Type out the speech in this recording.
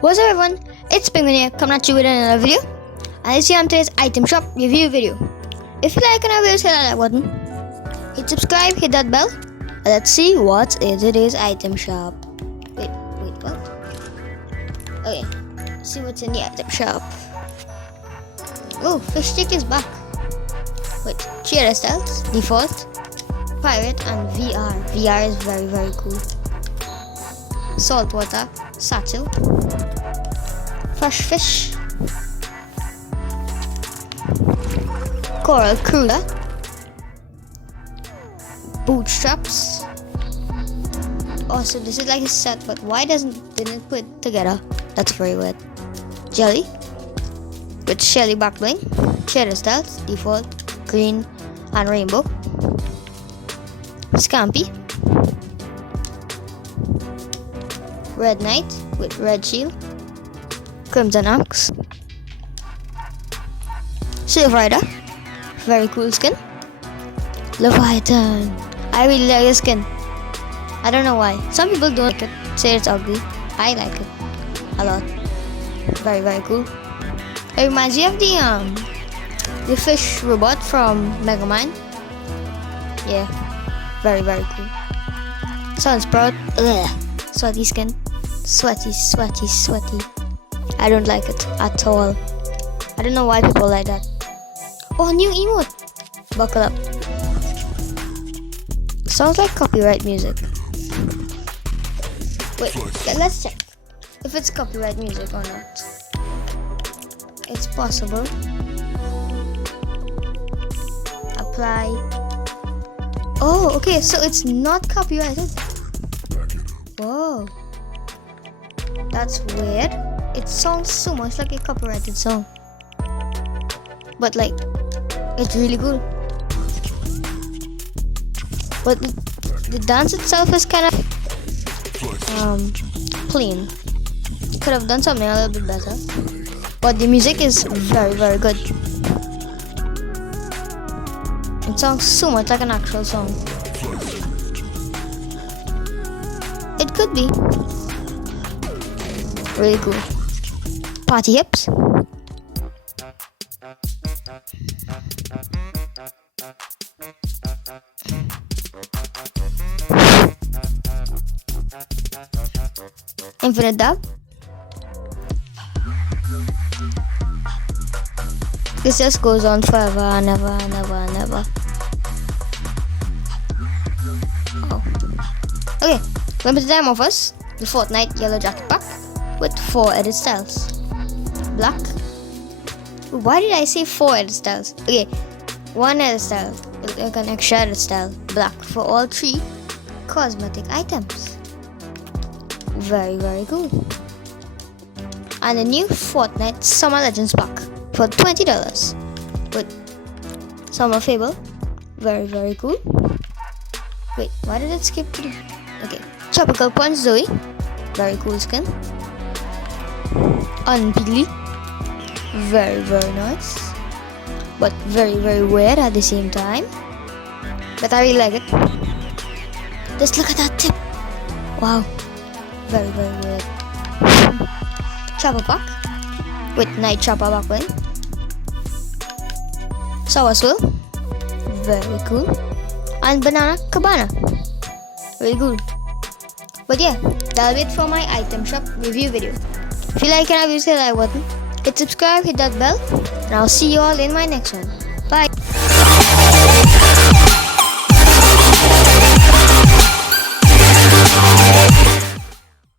What's up everyone, it's Penguin here, coming at you with another video. And this is on today's item shop review video. If you like our videos, hit that like button, hit subscribe, hit that bell. Let's see what's in today's item shop. Wait, what? Okay, let's see what's in the item shop. Oh, fish stick is back. Wait, cheer styles, default, pirate and VR. VR is very cool. Saltwater, satchel, fresh fish, coral cruiser, bootstraps. Oh, so this is like a set, but why didn't it put it together? That's very weird. Jelly with shelly back bling, cheddar styles, default, green and rainbow. Scampi, red knight with red shield, crimson axe, silver rider, very cool skin, Leviathan. I really like this skin. I don't know why. Some people don't like it, say it's ugly. I like it a lot. Very cool. It reminds me of the fish robot from Mega Man. Yeah, very cool. Sunsprout, sweaty skin, sweaty. I don't like it at all. I don't know why people like that. Oh, new emote. Buckle up. Sounds like copyright music. Wait, let's check if it's copyright music or not. It's possible. Apply. Oh, okay, so it's not copyrighted. Whoa, that's weird. It sounds so much like a copyrighted song, but like, it's really cool. But the dance itself is kind of plain. Could have done something a little bit better. But the music is very good. It sounds so much like an actual song. It could be really cool. Party hips. Infinite dub. This just goes on forever and ever. Oh. Okay, remember the demo of us, the Fortnite yellow jacket pack with 4 edit styles. Black. Why did I say 4 edit styles? Okay, 1 edit style, like an extra edit style, black for all 3 cosmetic items. Very cool. And a new Fortnite Summer Legends pack for $20 with Summer Fable. Very cool. Wait, why did it skip to the... Okay, Tropical Punch Zoe, very cool skin. Unpeely, very nice, but very weird at the same time. But I really like it. Just look at that tip. Wow, very weird. Chopper pack with Night Chopper backbling. Sour Swirl, very cool. And Banana Cabana, very cool. But yeah, that'll be it for my item shop review video. If you like it, I'll hit that like button, hit subscribe, hit that bell, and I'll see you all in my next one.